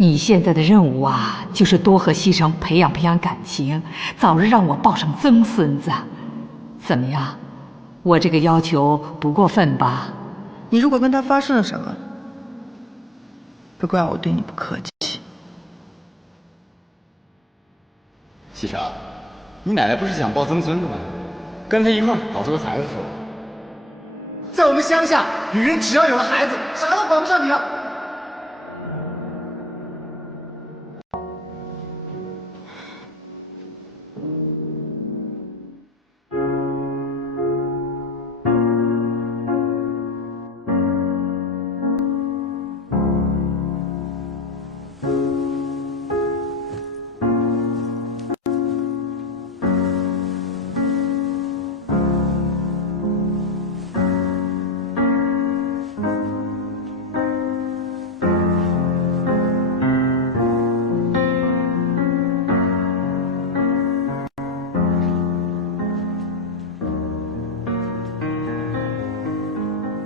你现在的任务啊，就是多和西城培养培养感情，早日让我抱上曾孙子。怎么样？我这个要求不过分吧？你如果跟他发生了什么，别怪我对你不客气。西城，你奶奶不是想抱曾孙子吗？跟他一块儿搞出个孩子出来。在我们乡下，女人只要有了孩子，啥都管不上你了。